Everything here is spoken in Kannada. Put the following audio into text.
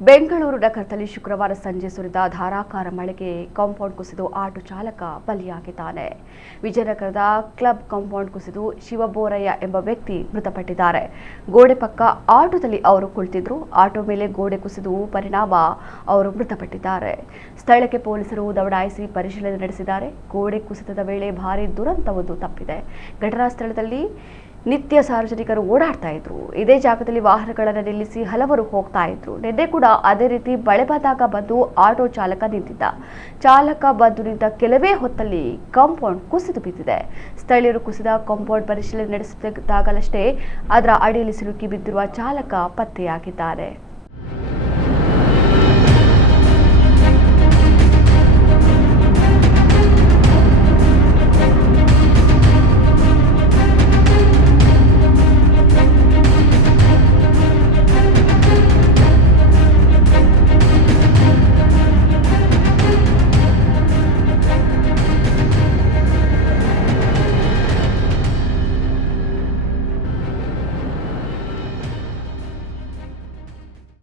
ಬೆಂಗಳೂರು ನಗರದಲ್ಲಿ ಶುಕ್ರವಾರ ಸಂಜೆ ಸುರಿದ ಧಾರಾಕಾರ ಮಳೆಗೆ ಕಾಂಪೌಂಡ್ ಕುಸಿದು ಆಟೋ ಚಾಲಕ ಬಲಿಯಾಗಿದ್ದಾನೆ. ವಿಜಯನಗರದ ಕ್ಲಬ್ ಕಾಂಪೌಂಡ್ ಕುಸಿದು ಶಿವಬೋರಯ್ಯ ಎಂಬ ವ್ಯಕ್ತಿ ಮೃತಪಟ್ಟಿದ್ದಾರೆ. ಗೋಡೆ ಪಕ್ಕ ಆಟೋದಲ್ಲಿ ಅವರು ಕುಳಿತಿದ್ರು. ಆಟೋ ಮೇಲೆ ಗೋಡೆ ಕುಸಿದು ಪರಿಣಾಮ ಅವರು ಮೃತಪಟ್ಟಿದ್ದಾರೆ. ಸ್ಥಳಕ್ಕೆ ಪೊಲೀಸರು ದೌಡಾಯಿಸಿ ಪರಿಶೀಲನೆ ನಡೆಸಿದ್ದಾರೆ. ಗೋಡೆ ಕುಸಿತದ ವೇಳೆ ಭಾರೀ ದುರಂತವೊಂದು ತಪ್ಪಿದೆ. ಘಟನಾ ಸ್ಥಳದಲ್ಲಿ ನಿತ್ಯ ಸಾರ್ವಜನಿಕರು ಓಡಾಡ್ತಾ ಇದ್ರು. ಇದೇ ಜಾಗದಲ್ಲಿ ವಾಹನಗಳನ್ನು ನಿಲ್ಲಿಸಿ ಹಲವರು ಹೋಗ್ತಾ ಇದ್ರು. ನಿನ್ನೆ ಕೂಡ ಅದೇ ರೀತಿ ಮಳೆ ಬಂದಾಗ ಬಂದು ಆಟೋ ಚಾಲಕ ನಿಂತಿದ್ದ. ಚಾಲಕ ಬಂದು ನಿಂತ ಕೆಲವೇ ಹೊತ್ತಲ್ಲಿ ಕಾಂಪೌಂಡ್ ಕುಸಿದು ಬಿದ್ದಿದೆ. ಸ್ಥಳೀಯರು ಕುಸಿದ ಕಾಂಪೌಂಡ್ ಪರಿಶೀಲನೆ ನಡೆಸಿದಾಗಲಷ್ಟೇ ಅದರ ಅಡಿಯಲ್ಲಿ ಸಿಲುಕಿ ಬಿದ್ದಿರುವ ಚಾಲಕ ಪತ್ತೆಯಾಗಿದ್ದಾರೆ.